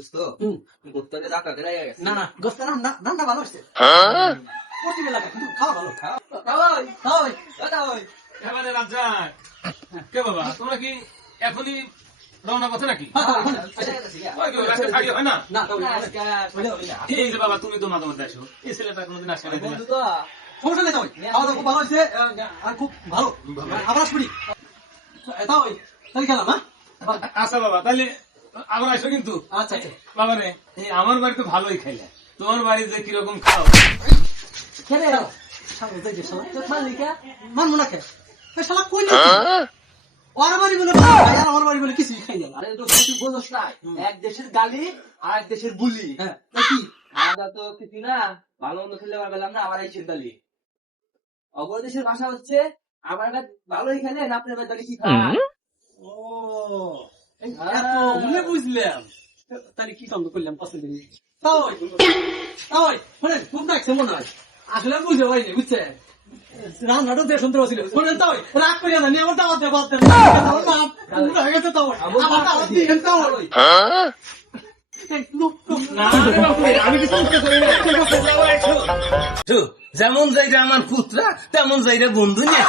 দোস্ত গোস্তারে রাখাতে লাগে গেছে। না না গোস্ত রান্না ভালো হচ্ছে প্রতিদিন লাগে কিন্তু খাওয়া ভালো খাওয়াই খাওয়াই খাওয়াই এবারে রাজ্জাক কে বাবা তোমরা কি এখনই রওনা পথে নাকি ওই তো রাস্তা থাকি হয় না না এই যে বাবা তুমি তো মাঝে মধ্যে আসো এই ছেলেটা কোনোদিন আসে না বন্ধু তো সমস্যা নেই খাওয়া দাওয়া খুব ভালো হয়েছে আর খুব ভালো আবার আসবি তাও তাহলে খেলাম হ্যাঁ আচ্ছা বাবা তাহলে আবার আসো কিন্তু আচ্ছা আচ্ছা বাবা রে এই আমার বাড়ি তো ভালোই খাইলে তোমার বাড়ি যে কিরকম খাও খেলে মানবো না খেয়ে শালা কই ওর বাড়ি বলে আর আমার বাড়ি বলে কিছুই খাই না আরে দোস্ত তুই বোঝস না এক দেশের গালি আর এক দেশের বুলি। হ্যাঁ কি আমরা তো কিছু না ভালো মন্দ খেলে আবার পেলাম না আবার এই চিন্তালি অপর দেশের ভাষা হচ্ছে আমার ভালোই খেলে না আপনার বাড়ি কি খায়। ও এত মনে বুঝলাম তাহলে কি কাম করলাম পছন্দ নেই তাই শোনেন খুব ডাকছে মনে হয় আসলে বুঝে পাইনি বুঝছে রান্নাটা দিয়ে শুনতে পাচ্ছিল শোনেন তাই রাগ করিয়া না নিয়ে আমার দাওয়াত দেওয়া হয়ে গেছে তাও আমার দাওয়াত দিয়ে তাও আমি কিছু যেমন যাইরে আমার পুত্রা তেমন যাইরে বন্ধু নিয়ে